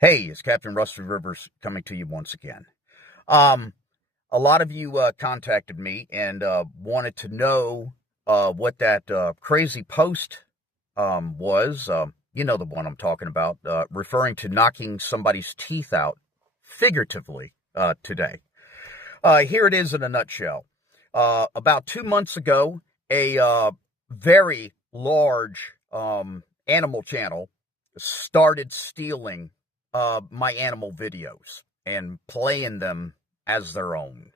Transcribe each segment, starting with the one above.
Hey, it's Captain Rusty Rivers coming to you once again. Um, a lot of you contacted me and wanted to know what that crazy post was. You know the one I'm talking about, referring to knocking somebody's teeth out figuratively today. Here it is in a nutshell. About 2 months ago, a very large animal channel started stealing my animal videos and playing them as their own.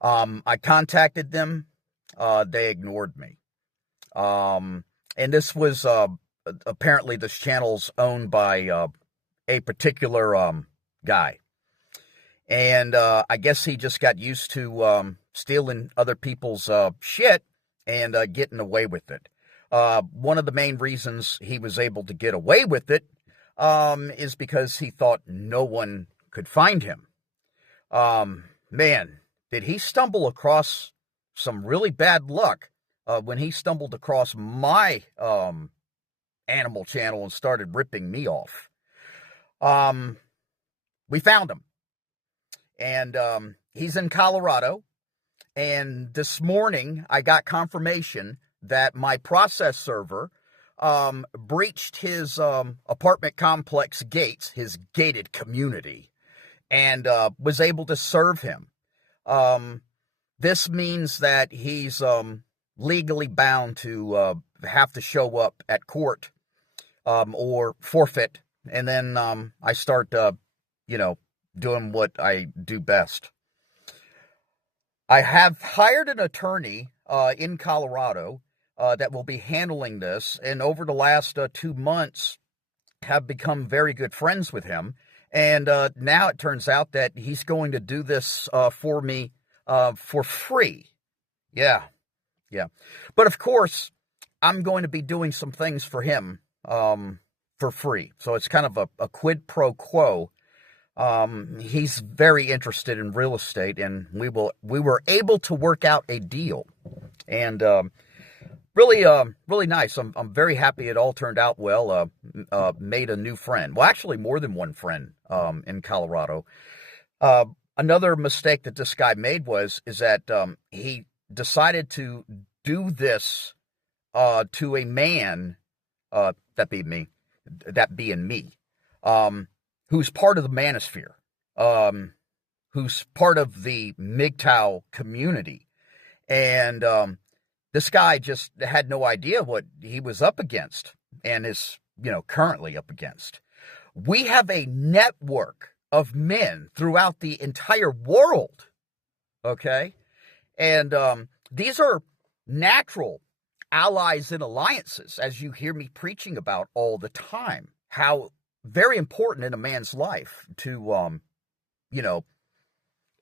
I contacted them. They ignored me. And this was apparently this channel's owned by a particular guy. And I guess he just got used to stealing other people's shit and getting away with it. One of the main reasons he was able to get away with it is because he thought no one could find him. Man, did he stumble across some really bad luck when he stumbled across my animal channel and started ripping me off. We found him. And he's in Colorado. And this morning, I got confirmation that my process server breached his apartment complex gates, his gated community, and was able to serve him. This means that he's legally bound to have to show up at court or forfeit. And then I start, doing what I do best. I have hired an attorney in Colorado that will be handling this, and over the last 2 months have become very good friends with him. And now it turns out that he's going to do this for me for free. Yeah. But of course, I'm going to be doing some things for him for free. So it's kind of a quid pro quo. He's very interested in real estate, and we were able to work out a deal, and really nice. I'm very happy it all turned out well. Made a new friend. Well, actually, more than one friend in Colorado. Another mistake that this guy made is that he decided to do this to a man, that being me. Who's part of the manosphere, who's part of the MGTOW community. And this guy just had no idea what he was up against and is, currently up against. We have a network of men throughout the entire world, okay? And these are natural allies and alliances, as you hear me preaching about all the time, how very important in a man's life to,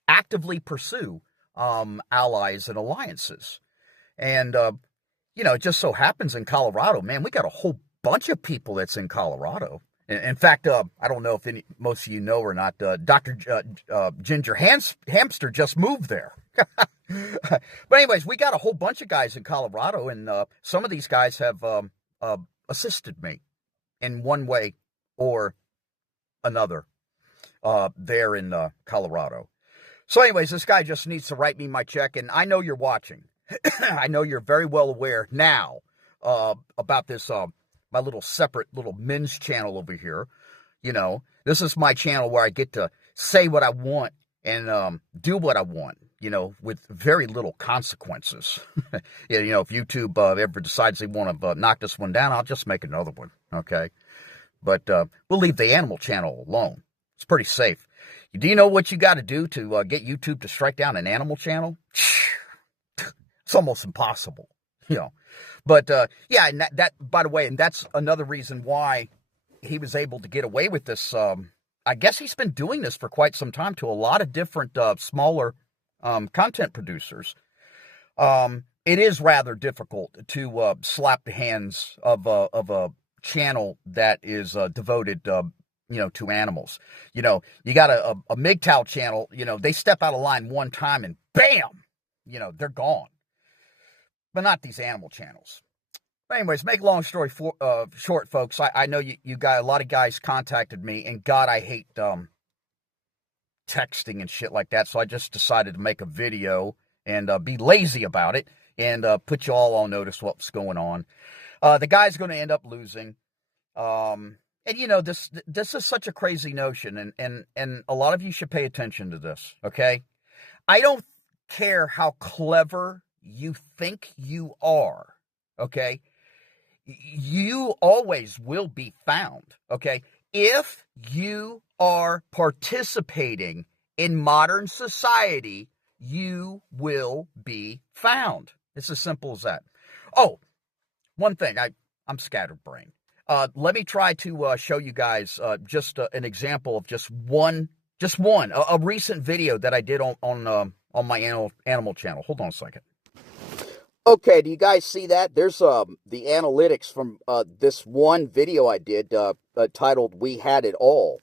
actively pursue allies and alliances. And, it just so happens in Colorado, man, we got a whole bunch of people that's in Colorado. In fact, I don't know if most of you know or not, Dr. Ginger Hamster just moved there. But anyways, we got a whole bunch of guys in Colorado, and some of these guys have assisted me in one way or another there in Colorado. So anyways, this guy just needs to write me my check, and I know you're watching. I know you're very well aware now about this, my little separate little men's channel over here. This is my channel where I get to say what I want and do what I want, with very little consequences. If YouTube ever decides they want to knock this one down, I'll just make another one, okay? But we'll leave the animal channel alone. It's pretty safe. Do you know what you got to do to get YouTube to strike down an animal channel? It's almost impossible, But yeah, and that by the way, and that's another reason why he was able to get away with this. I guess he's been doing this for quite some time to a lot of different smaller content producers. It is rather difficult to slap the hands of a channel that is devoted, to animals. You got a MGTOW channel. They step out of line one time and bam, they're gone. But not these animal channels. Anyways, make long story short, folks. I know you got a lot of guys contacted me, and God, I hate texting and shit like that. So I just decided to make a video and be lazy about it and put you all on notice what's going on. The guy's going to end up losing. And you know, this is such a crazy notion, and a lot of you should pay attention to this, okay? I don't care how clever you think you are, okay? You always will be found, okay? If you are participating in modern society, you will be found. It's as simple as that. Oh, one thing, I'm scatterbrained. Let me try to show you guys just an example of just one, a recent video that I did on my animal channel. Hold on a second. Okay, do you guys see that? There's the analytics from this one video I did titled "We Had It All."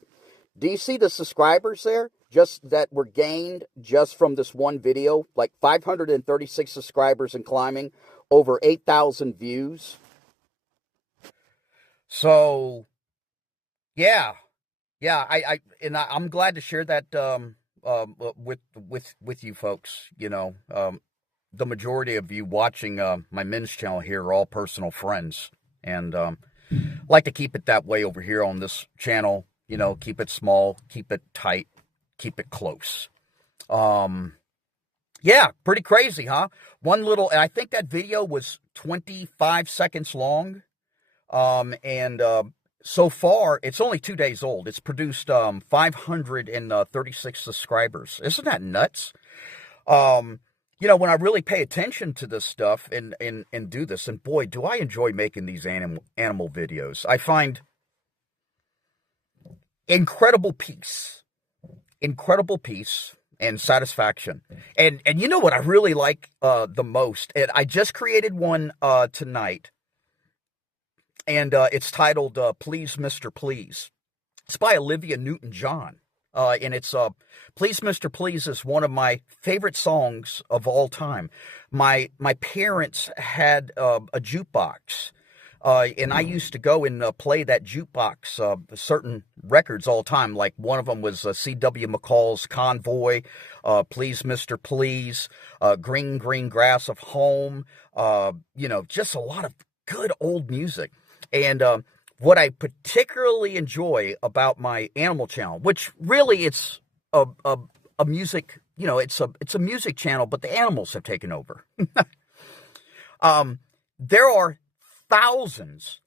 Do you see the subscribers there? Just that were gained just from this one video, like 536 subscribers and climbing, over 8,000 views. So, yeah, I'm glad to share that with you folks. You know, the majority of you watching my men's channel here are all personal friends, and like to keep it that way over here on this channel. You know, keep it small, keep it tight, keep it close. Yeah, pretty crazy, huh? I think that video was 25 seconds long. And so far, it's only 2 days old. It's produced 536 subscribers. Isn't that nuts? You know, when I really pay attention to this stuff and do this, and boy, do I enjoy making these animal videos. I find incredible peace and satisfaction. And you know what I really like the most? And I just created one tonight. And it's titled Please, Mr. Please. It's by Olivia Newton-John. And it's Please, Mr. Please is one of my favorite songs of all time. My parents had a jukebox. And I used to go and play that jukebox, certain records all the time. Like one of them was C.W. McCall's Convoy, Please, Mr. Please, Green, Green Grass of Home. You know, just a lot of good old music. And what I particularly enjoy about my animal channel, which really it's a music, you know, it's a music channel, but the animals have taken over. There are thousands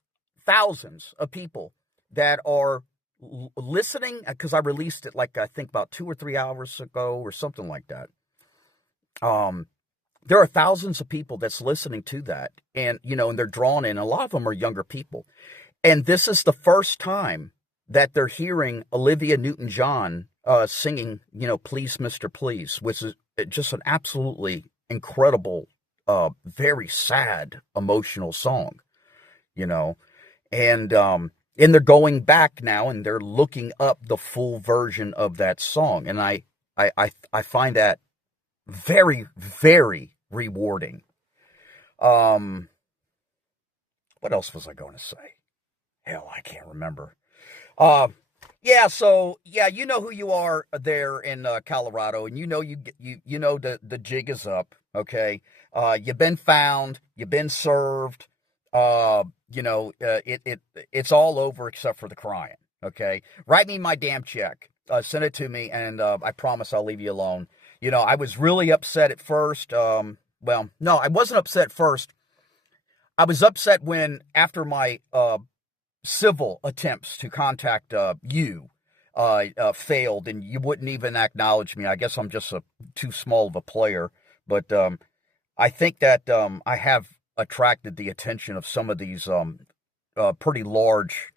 of people that are listening, because I released it like I think about 2 or 3 hours ago or something like that. There are thousands of people that's listening to that, and you know, and they're drawn in. A lot of them are younger people, and this is the first time that they're hearing Olivia Newton-John singing, you know, Please, Mr. Please, which is just an absolutely incredible, very sad, emotional song, you know, and they're going back now and they're looking up the full version of that song, and I find that very, very rewarding. What else was I going to say? Hell, I can't remember. Yeah, so yeah, you know who you are there in Colorado, and you know you know the jig is up. Okay, you've been found, you've been served. You know, it's all over except for the crying. Okay, write me my damn check. Send it to me, and I promise I'll leave you alone. You know, I was really upset at first. Well, no, I wasn't upset at first. I was upset when, after my civil attempts to contact you failed, and you wouldn't even acknowledge me. I guess I'm just too small of a player. But I think that I have attracted the attention of some of these pretty large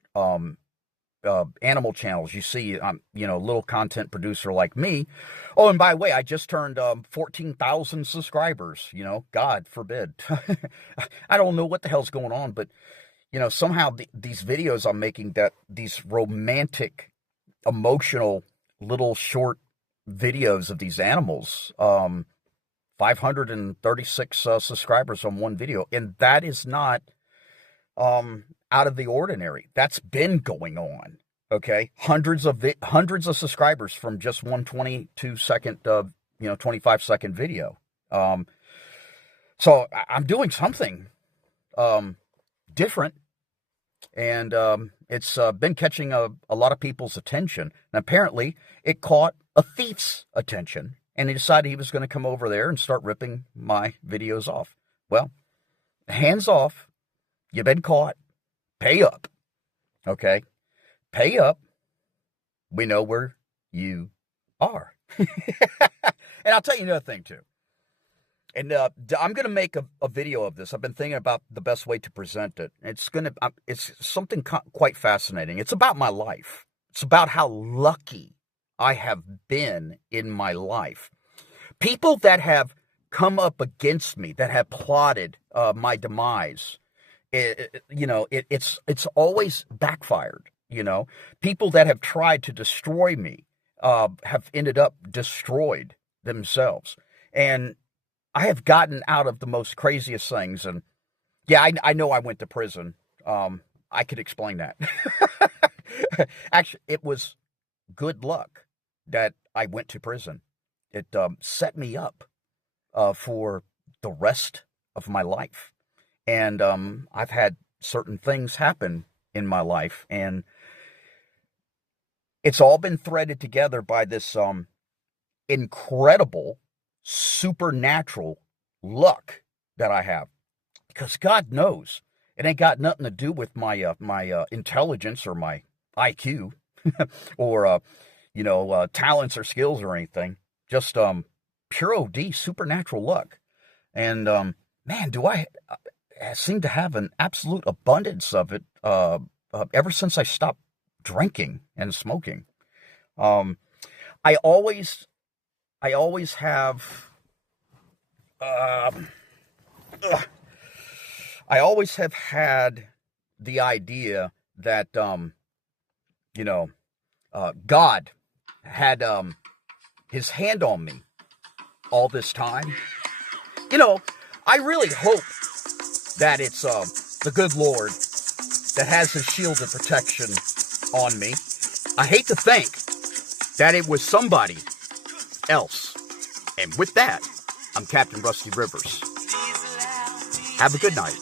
animal channels. You see, I'm, you know, little content producer like me. Oh, and by the way, I just turned 14,000 subscribers. You know, God forbid. I don't know what the hell's going on, but you know, somehow these videos I'm making, that these romantic, emotional little short videos of these animals, 536 subscribers on one video, and that is not out of the ordinary. That's been going on. Okay, hundreds of subscribers from just one 22-second, 25-second video. So I'm doing something different, and it's been catching a lot of people's attention. And apparently, it caught a thief's attention, and he decided he was going to come over there and start ripping my videos off. Well, hands off. You've been caught. Pay up. Okay? Pay up. We know where you are. And I'll tell you another thing, too. And I'm going to make a video of this. I've been thinking about the best way to present it. It's something quite fascinating. It's about my life. It's about how lucky I have been in my life. People that have come up against me, that have plotted my demise, it's always backfired. People that have tried to destroy me have ended up destroyed themselves. And I have gotten out of the most craziest things. And yeah, I know I went to prison. I could explain that. Actually, it was good luck that I went to prison. It set me up for the rest of my life. And I've had certain things happen in my life. And it's all been threaded together by this incredible supernatural luck that I have, because God knows it ain't got nothing to do with my intelligence or my IQ or talents or skills or anything. Just pure OD supernatural luck. And man, do I seem to have an absolute abundance of it ever since I stopped drinking and smoking. I always have had the idea that God had his hand on me all this time. I really hope that it's the good Lord that has his shield of protection on me. I hate to think that it was somebody else. And with that, I'm Captain Rusty Rivers. Have a good night.